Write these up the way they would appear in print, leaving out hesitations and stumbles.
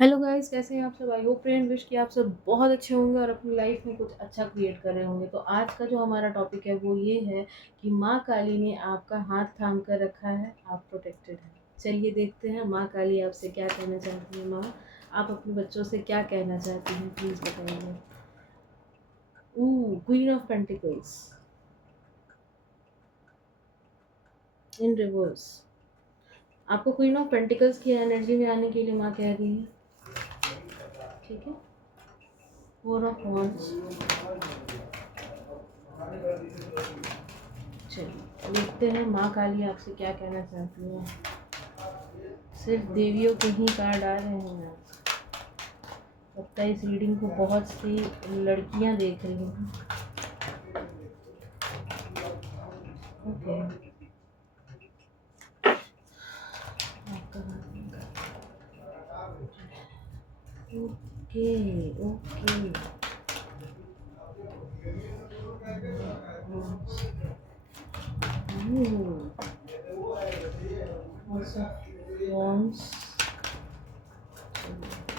Hello guys, कैसे हैं आप सब। आई होप एंड विश कि आप सब बहुत अच्छे होंगे और अपनी लाइफ में कुछ अच्छा क्रिएट कर रहे होंगे। तो आज का जो हमारा टॉपिक है वो ये है कि माँ काली ने आपका हाथ थाम कर रखा है, आप प्रोटेक्टेड हैं। चलिए देखते हैं माँ काली आपसे क्या कहना चाहती है। माँ, आप अपने बच्चों से क्या कहना चाहती हैं, प्लीज़ बताइए। Queen of pentacles in reverse. आपको क्वीन ऑफ पेंटिकल्स की एनर्जी में आने के लिए माँ कह रही है। ठीक है, फोर ऑफ वॉन्ड्स। चलिए देखते हैं माँ काली आपसे क्या कहना चाहती है। सिर्फ देवियों के ही कार्ड आ रहे हैं आज। लगता है इस रीडिंग को बहुत सी लड़कियां देख रही हैं। ओके, आपका ओके ओके।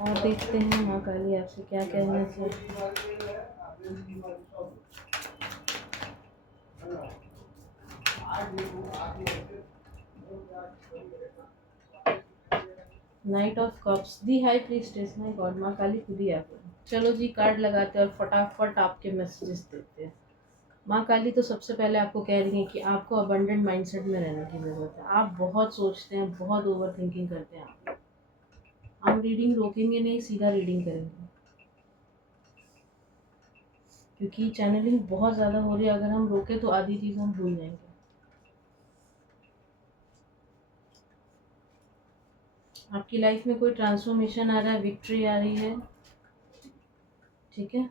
और देखते हैं माँ काली आपसे क्या कहना चाहती है। Night of cups, the high priestess. My God, माँ काली खुद ही आप। चलो जी, कार्ड लगाते हैं और फटाफट आपके मैसेजेस देते हैं। माँ काली तो सबसे पहले आपको कह रही है कि आपको अबंडेंट माइंडसेट में रहने की ज़रूरत है। आप बहुत सोचते हैं, बहुत ओवर थिंकिंग करते हैं आप। हम रीडिंग रोकेंगे नहीं, सीधा रीडिंग करेंगे, क्योंकि चैनलिंग बहुत ज़्यादा हो रही है। अगर हम रोके तो आधी चीज़ हम भूल जाएंगे। आपकी लाइफ में कोई ट्रांसफॉर्मेशन आ रहा है, विक्ट्री आ रही है। ठीक है,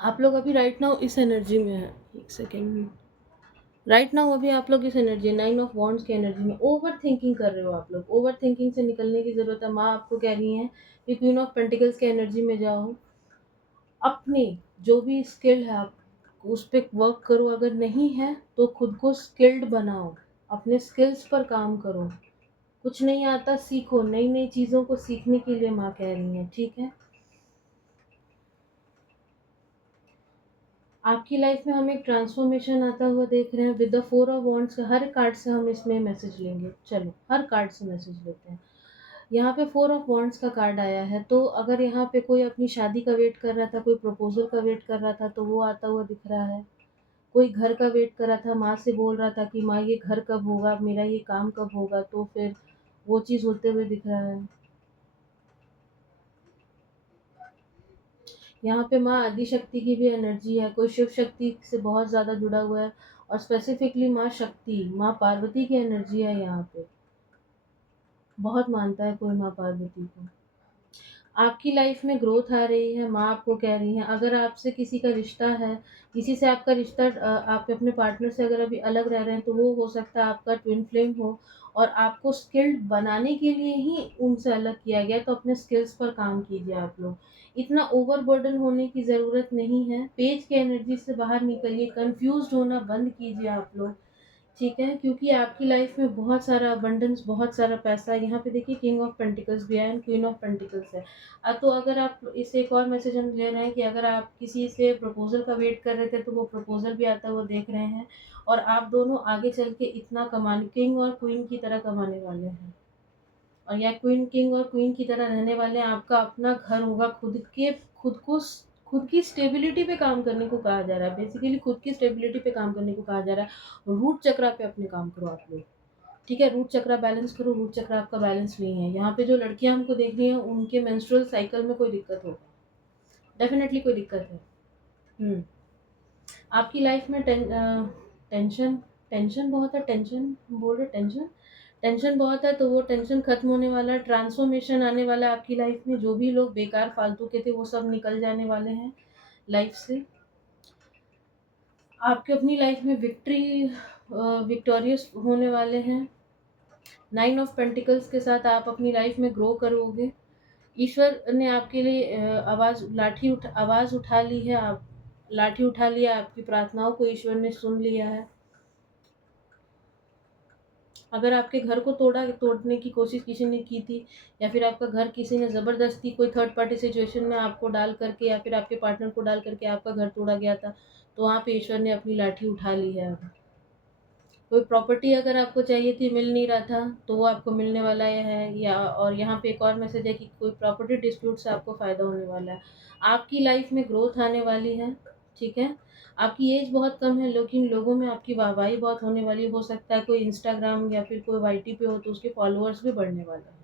आप लोग अभी राइट नाउ इस एनर्जी में है। एक सेकेंड, राइट नाउ अभी आप लोग इस एनर्जी, 9 ऑफ वॉन्ड्स की एनर्जी में ओवर थिंकिंग कर रहे हो। आप लोग ओवर थिंकिंग से निकलने की ज़रूरत है। माँ आपको कह रही है कि क्वीन ऑफ पेंटिकल्स के एनर्जी में जाओ। अपनी जो भी स्किल है आप उस पर वर्क करो। अगर नहीं है तो खुद को स्किल्ड बनाओ, अपने स्किल्स पर काम करो। कुछ नहीं आता सीखो, नई नई चीज़ों को सीखने के लिए माँ कह रही है। ठीक है, आपकी लाइफ में हम एक ट्रांसफॉर्मेशन आता हुआ देख रहे हैं with the four of wands. Her card से हम इसमें मैसेज लेंगे। चलो हर कार्ड से मैसेज लेते हैं। यहाँ पे फोर ऑफ वॉन्ड्स का कार्ड आया है, तो अगर यहाँ पे कोई अपनी शादी का वेट कर रहा था, कोई प्रपोजल का वेट कर रहा था, तो वो आता हुआ दिख रहा है। कोई घर का वेट कर रहा था, माँ से बोल रहा था कि माँ ये घर कब होगा, मेरा ये काम कब होगा, तो फिर वो चीज़ होते हुए दिख रहा है। यहाँ पे माँ आदिशक्ति की भी एनर्जी है। कोई शिव शक्ति से बहुत ज़्यादा जुड़ा हुआ है, और स्पेसिफिकली माँ शक्ति, माँ पार्वती की एनर्जी है यहाँ पे। बहुत मानता है कोई माँ पार्वती को। आपकी लाइफ में ग्रोथ आ रही है। माँ आपको कह रही है अगर आपसे किसी का रिश्ता है, किसी से आपका रिश्ता, आप अपने पार्टनर से अगर अभी अलग रह रहे हैं, तो वो हो सकता है आपका ट्विन फ्लेम हो, और आपको स्किल्ड बनाने के लिए ही उनसे अलग किया गया। तो अपने स्किल्स पर काम कीजिए आप लोग। इतना ओवरबर्डन होने की ज़रूरत नहीं है। पेज के एनर्जी से बाहर निकलिए, कंफ्यूज्ड होना बंद कीजिए आप लोग। ठीक है, क्योंकि आपकी लाइफ में बहुत सारा अबंडेंस, बहुत सारा पैसा है। यहाँ पे देखिए किंग ऑफ पेंटिकल्स भी है, क्वीन ऑफ पेंटिकल्स है। तो अगर आप इससे एक और मैसेज हम ले रहे हैं कि अगर आप किसी से प्रपोजल का वेट कर रहे थे, तो वो प्रपोजल भी आता हुआ देख रहे हैं, और आप दोनों आगे चल के इतना कमाने, किंग और क्वीन की तरह कमाने वाले हैं। और या क्वीन, किंग और क्वीन की तरह रहने वाले हैं। आपका अपना घर होगा, खुद की स्टेबिलिटी पे काम करने को कहा जा रहा है। बेसिकली खुद की स्टेबिलिटी पे काम करने को कहा जा रहा है। रूट चक्रा पे अपने काम करो आप लोग। ठीक है, रूट चक्रा बैलेंस करो। रूट चक्रा आपका बैलेंस नहीं है। यहाँ पे जो लड़कियां हमको देख रही हैं, उनके मेंस्ट्रुअल साइकिल में कोई दिक्कत होगा, डेफिनेटली कोई दिक्कत है। हम्म आपकी लाइफ में टेंशन, टेंशन बहुत है। टेंशन बोल रहे, टेंशन, टेंशन बहुत है। तो वो टेंशन खत्म होने वाला है, ट्रांसफॉर्मेशन आने वाला है आपकी लाइफ में। जो भी लोग बेकार फालतू के थे, वो सब निकल जाने वाले हैं लाइफ से। आपके अपनी लाइफ में विक्टोरियस होने वाले हैं। 9 ऑफ पेंटिकल्स के साथ आप अपनी लाइफ में ग्रो करोगे। ईश्वर ने आपके लिए आवाज़ उठा ली है। आप लाठी उठा लिया, आपकी प्रार्थनाओं को ईश्वर ने सुन लिया है। अगर आपके घर को तोड़ने की कोशिश किसी ने की थी, या फिर आपका घर किसी ने ज़बरदस्ती कोई थर्ड पार्टी सिचुएशन में आपको डाल करके या फिर आपके पार्टनर को डाल करके आपका घर तोड़ा गया था, तो वहाँ पे ईश्वर ने अपनी लाठी उठा ली है अब। कोई प्रॉपर्टी अगर आपको चाहिए थी, मिल नहीं रहा था, तो वो आपको मिलने वाला है। या और यहाँ पे एक और मैसेज है कि कोई प्रॉपर्टी डिस्प्यूट से आपको फ़ायदा होने वाला है। आपकी लाइफ में ग्रोथ आने वाली है, ठीक है? आपकी एज बहुत कम है, लेकिन लोगों में आपकी वाहवाही बहुत होने वाली है। हो सकता है कोई इंस्टाग्राम या फिर कोई वाईटी पे हो तो उसके फॉलोअर्स भी बढ़ने वाले हैं।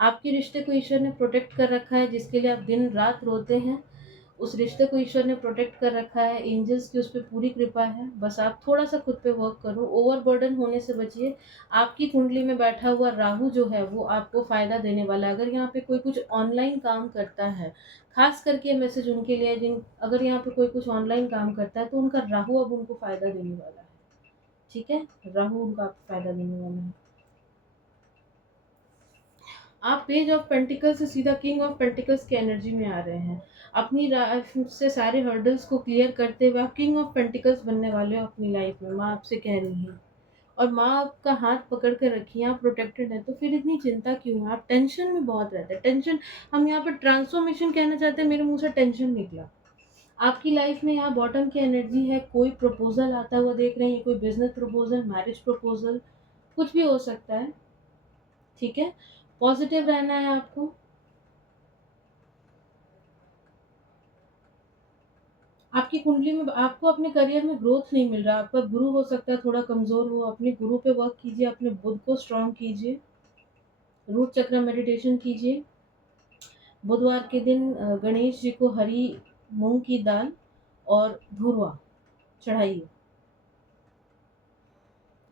आपके रिश्ते को ईश्वर ने प्रोटेक्ट कर रखा है, जिसके लिए आप दिन रात रोते हैं। उस रिश्ते को ईश्वर ने प्रोटेक्ट कर रखा है, एंजल्स की उस पे पूरी कृपा है। बस आप थोड़ा-सा खुद पे वर्क करो, ओवरबर्डन होने से बचिए। आपकी कुंडली में बैठा हुआ राहु जो है वो आपको फ़ायदा देने वाला है। अगर यहाँ पे कोई कुछ ऑनलाइन काम करता है, ख़ास करके ये मैसेज उनके लिए है जिन अगर यहाँ पे कोई कुछ ऑनलाइन काम करता है तो उनका राहु अब उनको फ़ायदा देने वाला है, ठीक है? राहु उनका फ़ायदा देने वाला है। आप पेज ऑफ पेंटिकल्स से सीधा किंग ऑफ पेंटिकल्स की एनर्जी में आ रहे हैं। अपनी लाइफ से सारे हर्डल्स को क्लियर करते हुए आप किंग ऑफ पेंटिकल्स बनने वाले हो अपनी लाइफ में, माँ आपसे कह रही हैं। और माँ आपका हाथ पकड़ के रखी है, आप प्रोटेक्टेड है, तो फिर इतनी चिंता क्यों है? आप टेंशन में बहुत रहते हैं। टेंशन, हम यहाँ पे ट्रांसफॉर्मेशन कहना चाहते हैं, मेरे मुँह से टेंशन निकला। आपकी लाइफ में यहाँ बॉटम की एनर्जी है, कोई प्रपोज़ल आता हुआ देख रहे हैं, कोई बिज़नेस प्रपोज़ल, मैरिज प्रपोज़ल, कुछ भी हो सकता है, ठीक है? पॉज़िटिव रहना है आपको। आपकी कुंडली में आपको अपने करियर में ग्रोथ नहीं मिल रहा, आपका गुरु हो सकता है थोड़ा कमज़ोर हो, अपने गुरु पे वर्क कीजिए, अपने बुध को स्ट्रॉन्ग कीजिए, रूट चक्र मेडिटेशन कीजिए। बुधवार के दिन गणेश जी को हरी मूँग की दाल और धूर्वा चढ़ाइए।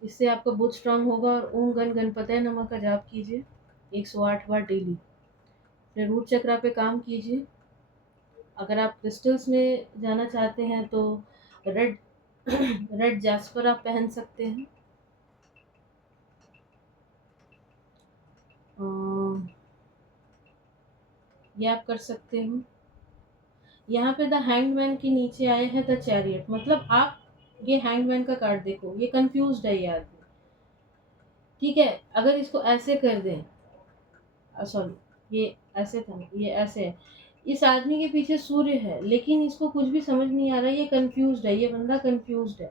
इससे आपका बुध स्ट्रॉन्ग होगा। और ओम गण गणपतये नमः का जाप कीजिए 108 बार डेली। अपने रूट चक्रा पे काम कीजिए। अगर आप क्रिस्टल्स में जाना चाहते हैं तो रेड रेड जैस्पर आप पहन सकते हैं। अ, ये आप कर सकते हो। यहाँ पे द हैंगमैन के नीचे आए हैं द चैरियट, मतलब आप ये हैंगमैन का कार्ड देखो, ये कंफ्यूज्ड है ये आदमी, ठीक है? अगर इसको ऐसे कर दें, सॉरी, ये ऐसे था, ये ऐसे है। इस आदमी के पीछे सूर्य है, लेकिन इसको कुछ भी समझ नहीं आ रहा है, ये कंफ्यूज्ड है, ये बंदा कंफ्यूज्ड है।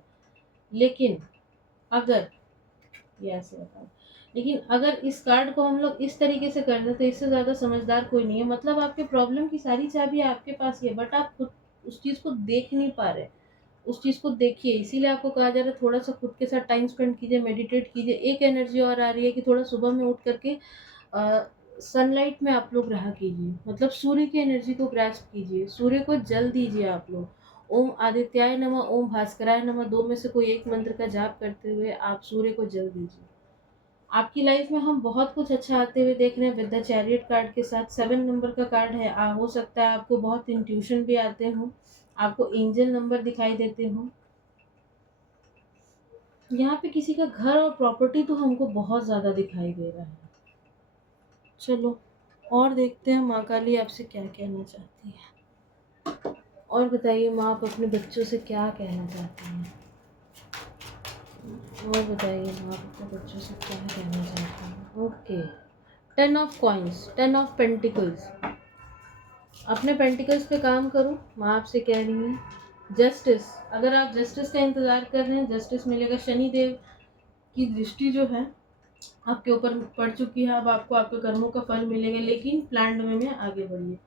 लेकिन अगर ये ऐसे होता है, लेकिन अगर इस कार्ड को हम लोग इस तरीके से कर दें तो इससे ज़्यादा समझदार कोई नहीं है। मतलब आपके प्रॉब्लम की सारी चाबी आपके पास ही है, बट आप खुद उस चीज़ को देख नहीं पा रहे। उस चीज़ को देखिए, इसीलिए आपको कहा जा रहा है थोड़ा-सा खुद के साथ टाइम स्पेंड कीजिए, मेडिटेट कीजिए। एक एनर्जी और आ रही है कि थोड़ा सुबह में उठ कर के सनलाइट में आप लोग रहा कीजिए, मतलब सूर्य की एनर्जी को ग्रैस्प कीजिए, सूर्य को जल दीजिए आप लोग। ओम आदित्याय नमः, ओम भास्कराय नमः, 2 में से कोई एक मंत्र का जाप करते हुए आप सूर्य को जल दीजिए। आपकी लाइफ में हम बहुत कुछ अच्छा आते हुए देख रहे हैं विद द चैरियट कार्ड के साथ। 7 नंबर का कार्ड है। हो सकता है आपको बहुत इंट्यूशन भी आते हों, आपको एंजल नंबर दिखाई देते हों। यहाँ पे किसी का घर और प्रॉपर्टी तो हमको बहुत ज़्यादा दिखाई दे रहा है। चलो और देखते हैं माँ काली आपसे क्या कहना चाहती है। और बताइए माँ, आप अपने बच्चों से क्या कहना चाहती हैं? और बताइए माँ, आप अपने बच्चों से क्या कहना चाहती हैं? Okay, 10 of coins, 10 of pentacles. अपने पेंटिकल्स पे काम करो, माँ आपसे कह रही हैं। जस्टिस, अगर आप जस्टिस का इंतज़ार कर रहे हैं, जस्टिस मिलेगा। शनि देव की दृष्टि जो है आपके ऊपर पड़ चुकी है, अब आपको आपके कर्मों का फल मिलेगा, लेकिन प्लान्ड वे में आगे बढ़िए।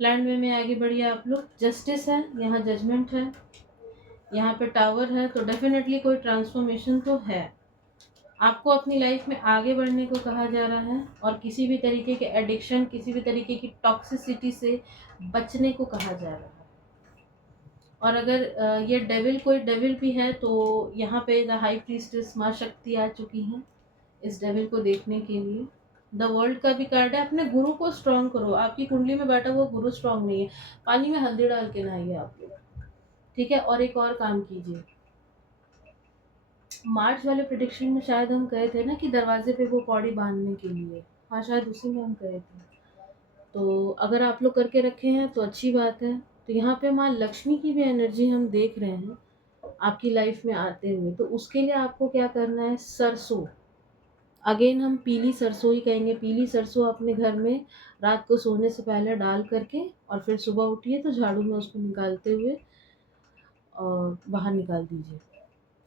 प्लान्ड वे में आगे बढ़िए आप लोग। जस्टिस है, यहाँ जजमेंट है, यहाँ पे टावर है, तो डेफिनेटली कोई ट्रांसफॉर्मेशन तो है। आपको अपनी लाइफ में आगे बढ़ने को कहा जा रहा है और किसी भी तरीके के एडिक्शन, किसी भी तरीके की टॉक्सिसिटी से बचने को कहा जा रहा है। और अगर ये डेविल कोई डेविल भी है तो यहाँ पे द हाई प्रीस्टेस माँ शक्ति आ चुकी हैं इस डेविल को देखने के लिए। द वर्ल्ड का भी कार्ड है। अपने गुरु को स्ट्रॉन्ग करो। आपकी कुंडली में बैठा हुआ गुरु स्ट्रॉन्ग नहीं है, पानी में हल्दी डाल के नहाइए आप लोग, ठीक है? और एक और काम कीजिए, मार्च वाले प्रिडिक्शन में शायद हम कहे थे ना कि दरवाजे पे वो पौड़ी बांधने के लिए, हाँ शायद उसी में हम कहे थे। तो अगर आप लोग करके रखे हैं तो अच्छी बात है। तो यहाँ पे माँ लक्ष्मी की भी एनर्जी हम देख रहे हैं आपकी लाइफ में आते हुए। तो उसके लिए आपको क्या करना है, सरसों, अगेन हम पीली सरसों ही कहेंगे, पीली सरसों अपने घर में रात को सोने से पहले डाल करके और फिर सुबह उठिए तो झाड़ू में उसको निकालते हुए और बाहर निकाल दीजिए।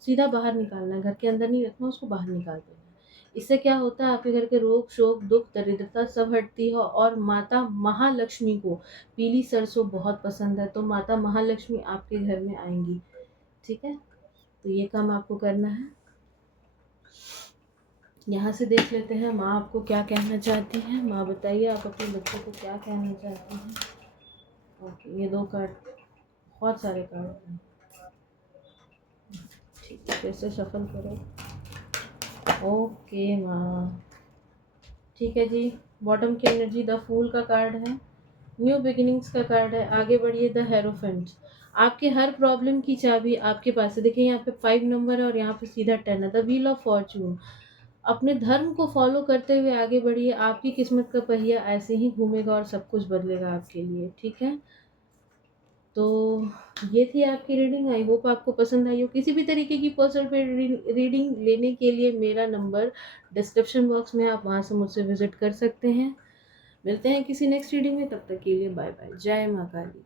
सीधा बाहर निकालना है, घर के अंदर नहीं रखना, उसको बाहर निकाल देना है। इससे क्या होता है, आपके घर के रोग शोक दुख दरिद्रता सब हटती है। और माता महालक्ष्मी को पीली सरसों बहुत पसंद है, तो माता महालक्ष्मी आपके घर में आएंगी। ठीक है, तो ये काम आपको करना है। यहाँ से देख लेते हैं माँ आपको क्या कहना चाहती है। माँ बताइए, आप अपने बच्चों को क्या कहना चाहती हैं। ओके, ये 2 कार्ड, बहुत सारे कार्ड हैं। ठीक है, फिर से शफल करो। ओके माँ, ठीक है जी। बॉटम की एनर्जी द फूल का कार्ड है, न्यू बिगिनिंग्स का कार्ड है। आगे बढ़िए, द हेरोफेंट। आपके हर प्रॉब्लम की चाबी आपके पास है। देखिए यहाँ पे 5 नंबर है और यहाँ पे सीधा 10 है, द व्हील ऑफ फॉर्चून। अपने धर्म को फॉलो करते हुए आगे बढ़िए, आपकी किस्मत का पहिया ऐसे ही घूमेगा और सब कुछ बदलेगा आपके लिए। ठीक है, तो ये थी आपकी रीडिंग। आई होप आपको पसंद आई हो। किसी भी तरीके की पर्सनल पे रीडिंग लेने के लिए मेरा नंबर डिस्क्रिप्शन बॉक्स में, आप वहाँ से मुझसे विजिट कर सकते हैं। मिलते हैं किसी नेक्स्ट रीडिंग में, तब तक के लिए बाय बाय। जय माँ काली।